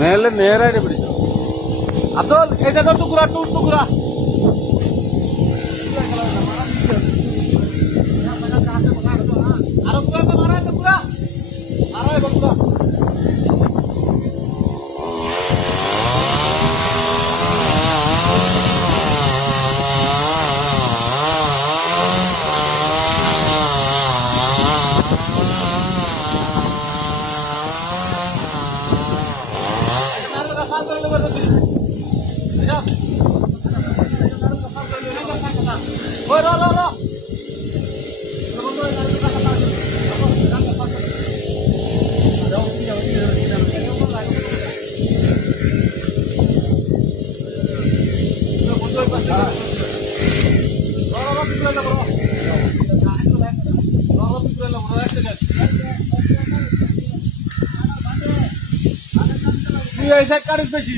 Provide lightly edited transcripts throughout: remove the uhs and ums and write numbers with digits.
മേലെ നേരായിട്ട് പിടിച്ചു. അതോ ഏതാ ടുക്കുറ ടുക്കുറ सरकारी बेशी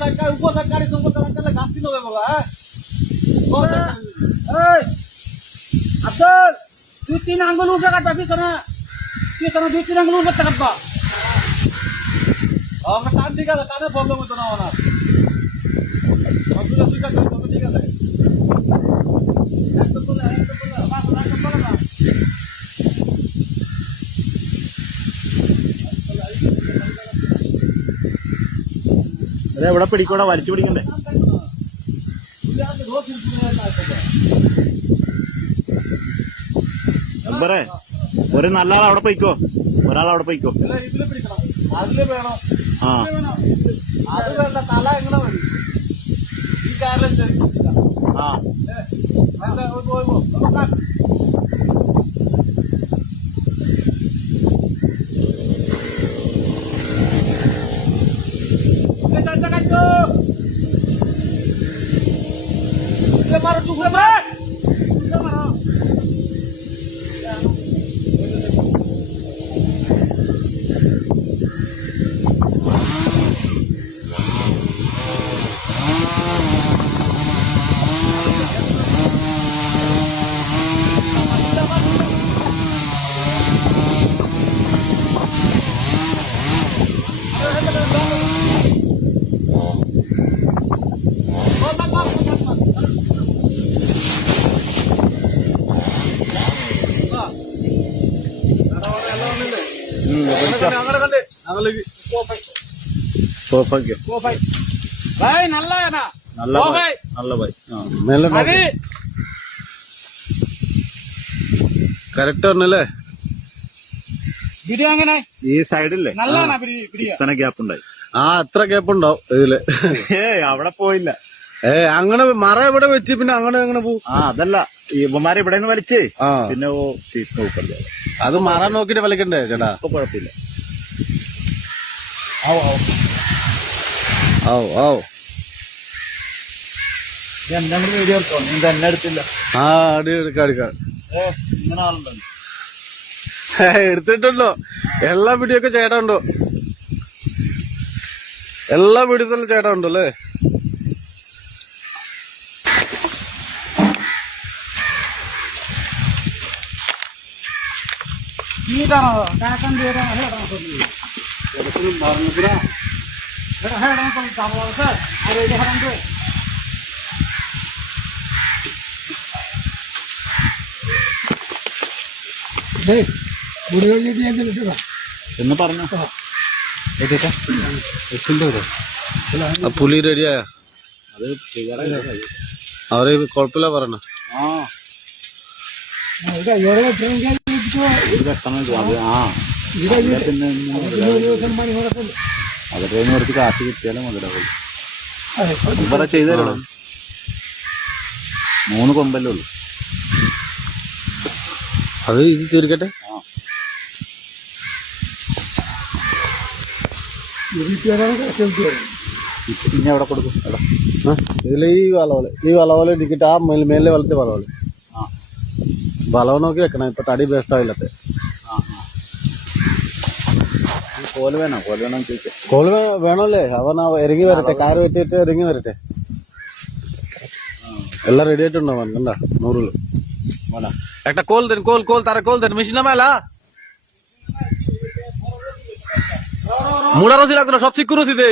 सरकार ऊपर सरकारी संपत्ति घासी नবে বাবা আব্দুল দুই তিন আঙ্গুল উঠে কাটবা পিছনে পিছনে দুই তিন আঙ্গুল উঠে কাটবা আমরা টান ঠিক আছে টানে প্রবলেম হতো না আমার সবগুলো ঠিক আছে তবে ঠিক আছে একদম বলে না അതെ എവിടെ പിടിക്കണോ വലിച്ചു പിടിക്കണ്ടേ നമ്പറേ ഒരു നല്ല ആൾ അവിടെ പോയിക്കോ ഒരാൾ അവിടെ പോയിക്കോ അതില് വേണോ ആ അത് വേണ്ട തല എങ്ങനെ മതി ഈ കാറിൽ ആ मारो टुकड़े मार കറക്റ്റ് പറഞ്ഞല്ലേ ഈ സൈഡില്ലേ ഇത്ര ഗ്യാപ്പ് ഉണ്ടായി ആ അത്ര ഗ്യാപ്പ് ഉണ്ടാവും ഇതില് അവിടെ പോയില്ല അങ്ങനെ മറ ഇവിടെ വെച്ച് പിന്നെ അങ്ങനെ അങ്ങനെ പോകും ആ അതല്ല ഇവന്മാരെ ഇവിടെ നിന്ന് വലിച്ചേ പിന്നെ അത് മറ നോക്കിട്ട് വലിക്കണ്ടേ ചേട്ടാ ഇപ്പൊ കുഴപ്പമില്ല എന്താണ് വീഡിയോ എടുത്തോ നീ തന്നെ എടുത്തില്ല ആ അടി എടുക്കാം ഇങ്ങനെ ആളുണ്ടല്ലോ എടുത്തിട്ടുണ്ടോ എല്ലാ വീഡിയോ ഒക്കെ ചേട്ടാ ഉണ്ടോ എല്ലാ വീഡിയോത്തിലും ചേട്ടാ ഉണ്ടോ അല്ലേ എന്ന് പറഞ്ഞു പുലി റെഡിയായ അത് അവര് കുഴപ്പമില്ല പറഞ്ഞ അവരുടെ കുറച്ച് കാശ് കിട്ടിയാലും മുതലാവുള്ളൂ ഇവിടെ ചെയ്തു തരണം 3 കൊമ്പല്ലേ ഉള്ളൂ അത് ഇത് തീർക്കട്ടെ പിന്നെ അവിടെ കൊടുക്കും ഇതില് ഈ വളവല ഇടിക്കിട്ട് ആ മേലെ വളർത്തിയ വളവല് വളവ് നോക്കി വെക്കണം ഇപ്പൊ തടി ബേസ്റ്റായില്ലത്തെ കോല് വേണോ ചോദിക്കാം കോല് വേണമല്ലേ അവൻ ഇറങ്ങി വരട്ടെ കാറ് വെട്ടിട്ട് ഇറങ്ങി വരട്ടെ എല്ലാം റെഡി ആയിട്ടുണ്ടോ അവൻ കണ്ട 100 একটা কোল দেন কোল তারা কোল দেন মেশিন নামালা মুড়া রসি লাগতো না, সব শিক্ষুন রসি দে।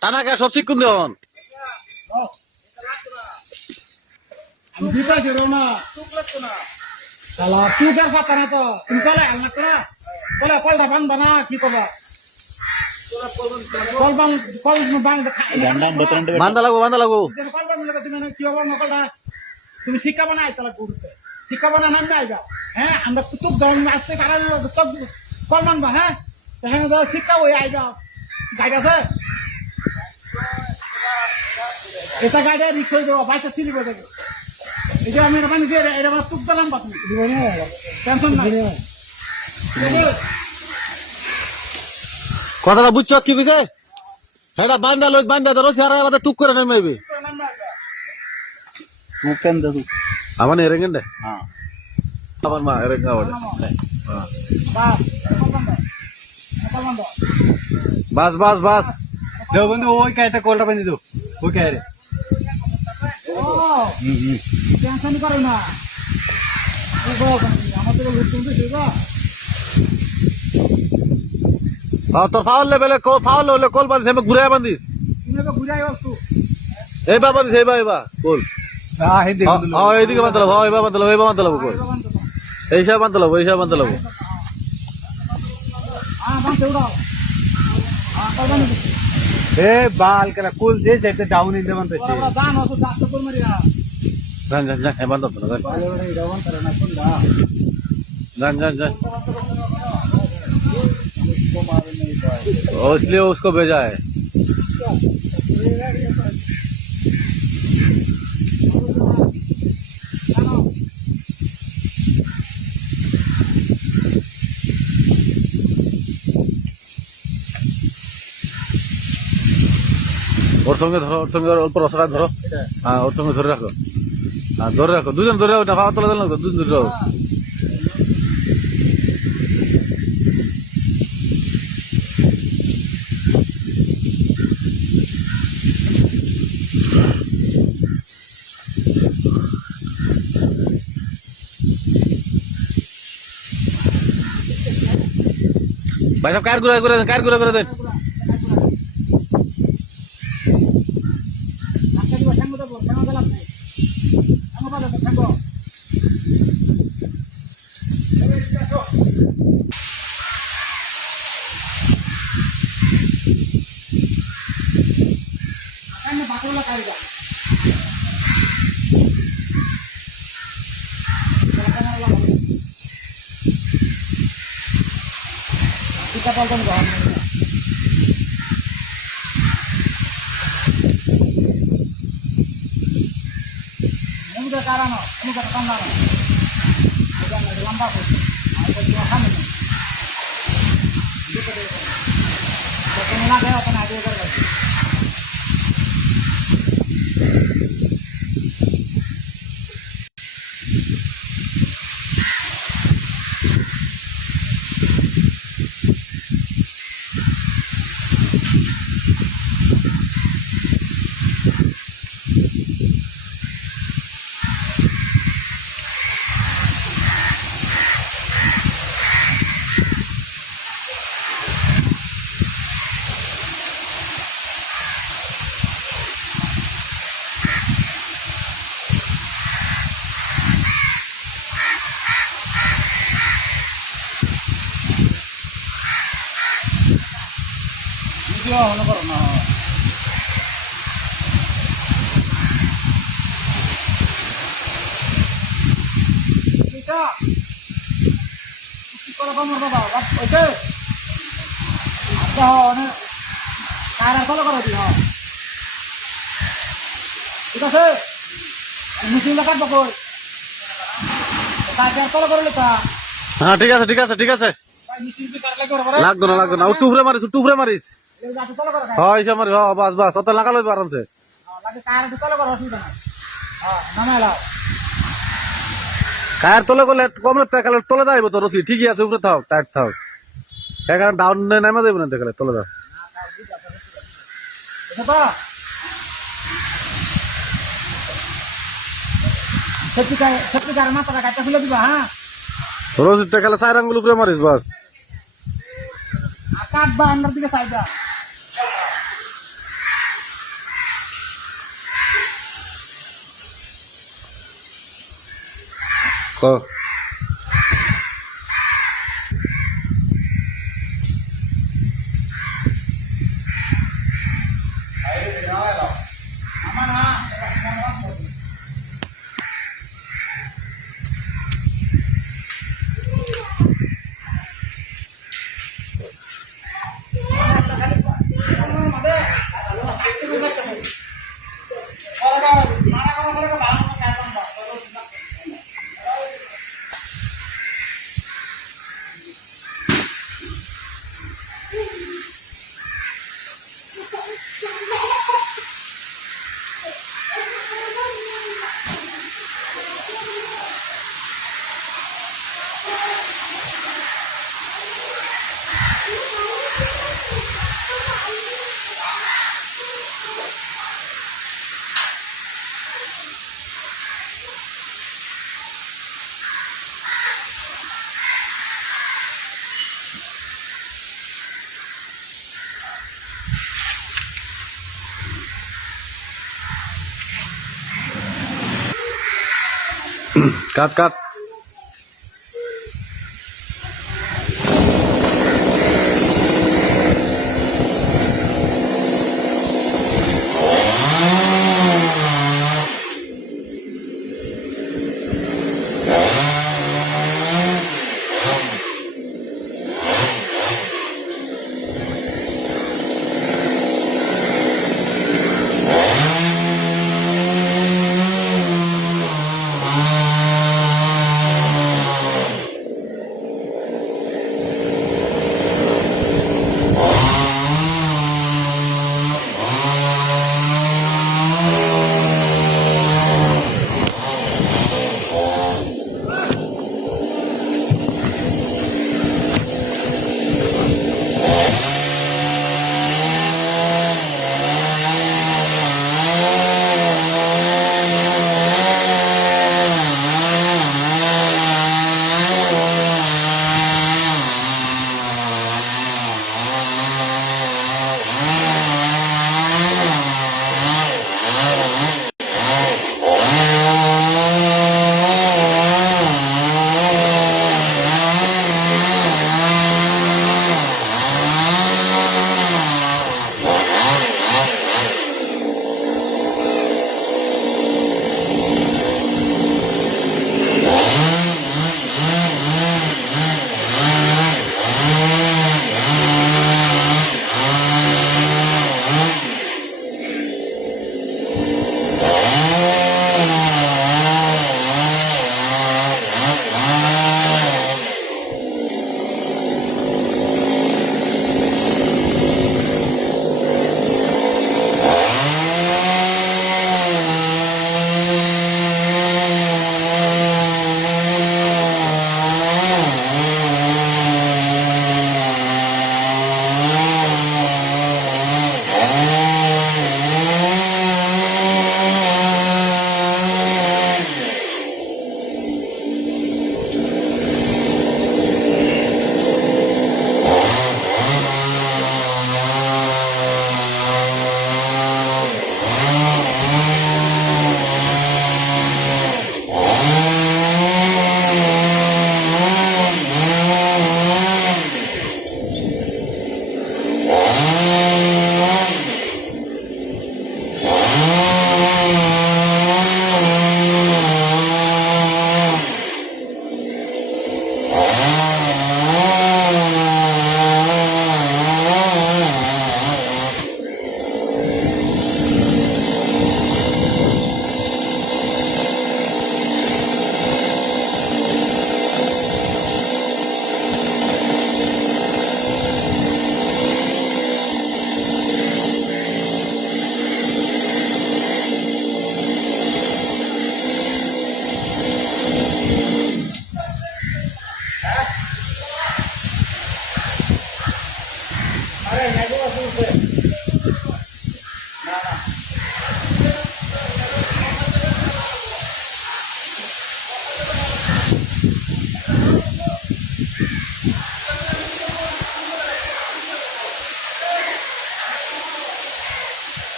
টানা কে সব শিক্ষুন দে হন। আমি দিতে ছিল না টুক লাগতো না শালা টুক আর পাতা না তো তুমি চলে হেলমেট করা বলে কলটা বান্ধবা না কি করবা কল বান কল বান దండం బెత్తనంటే বান্ধা লাগবো কল বান লাগে তুমি কি হবে নকলটা তুমি শিক্ষা বানাই তালা করতে শিক্ষা বানা নাম আইবা হ্যাঁ আমরা টুক দাম আসতে কারণ টুক কল বানবা হ্যাঁ এখানে তো শিক্ষা হয়ে আইবা গাইড আছে এটা গাইডে রিক্সা দেওয়া বাইকটা সিলি করে দেবে এটা আমি এটা বানিয়ে এটা আমার টুক দিলাম বা তুমি টেনশন নাই কথাটা বুঝছ কি কইছে? হেটা বান্ধা লই বান্ধা ধরো সারা বাদে টুক করে নেমেবে। ఊకెంత అవన్నీ ఎరంగండి అవన్ మా ఎరంగా వాడు বাস বাস বাস দেও বন্ধু ওই কাইটা কোলটা বান্ধি দাও ওই কাইরে টেনশন করো না আমাদের লুটুন তো সেবা তোর ফাউল লেভেলে ফাউল হলে কোল বান্ধিস আমি ঘুরে বান্ধিস তুমি তো ঘুরাই আসছো এই বা বান্ধিস এই বা কোল হ্যাঁ হে দেখ এইদিকে বান্ধ লাগবো এই বা বান্ধ লাগবো কোল এইসব বান্ধ লাগবো হ্যাঁ বান উড়াও হ্যাঁ কল বান ఏ బాల్ కల కూల్ చేసి అయితే డౌన్ ఇందేమంత ওরা দান অত দাস তো মারিয়া যান যান যান বান্ধ তো যান রবন করে না কোনটা जान जान जान इसलिए उसको भेजा है। और संगे धरो और संगे ऊपर रसड़ा धरो हाँ और संगे धरे रखो हाँ धरे रखो दुजन धरे ना भाव तले देना दुजन धरे रखो भाई साहब कार गुरा दें kita palkan ko muda karano muda tangano muda lamba ko ay ko kami dito dito so kanila kaya kana ide kar video ano karo na kita kora kamar baba oke acha one kara kolo karo di ha ঠিক আছে মুসলিম লাগাত বকর কাজের call করে লেখা हाँ ठीक है ठीक है ठीक है ভাই মুসলিম কি কার লাগে করে लाग दो ना टूफरे मारिस এই গাছ কল করে हाँ ऐसा मारी हाँ बस बस अत लगा लो आराम से লাগে কার কল করে অসুবিধা নাই হ্যাঁ নামাইলা কার তলে গেলে কম রাখতে গেলে তলে যাইব তো রসি ঠিকই আছে উপরে থাও টাইট থাও এখন ডাউন নামা যাইব না দেখলে তলে দাও এটা সত্যিকার মাথাটা কাটটা খুলে দিবা হ্যাঁ রসিদটা খেলে 4 আঙ্গুল উপরে মারিস বাস আকাশ বা আন্ডার দিকে চাইবা ক আমার না কাট কাট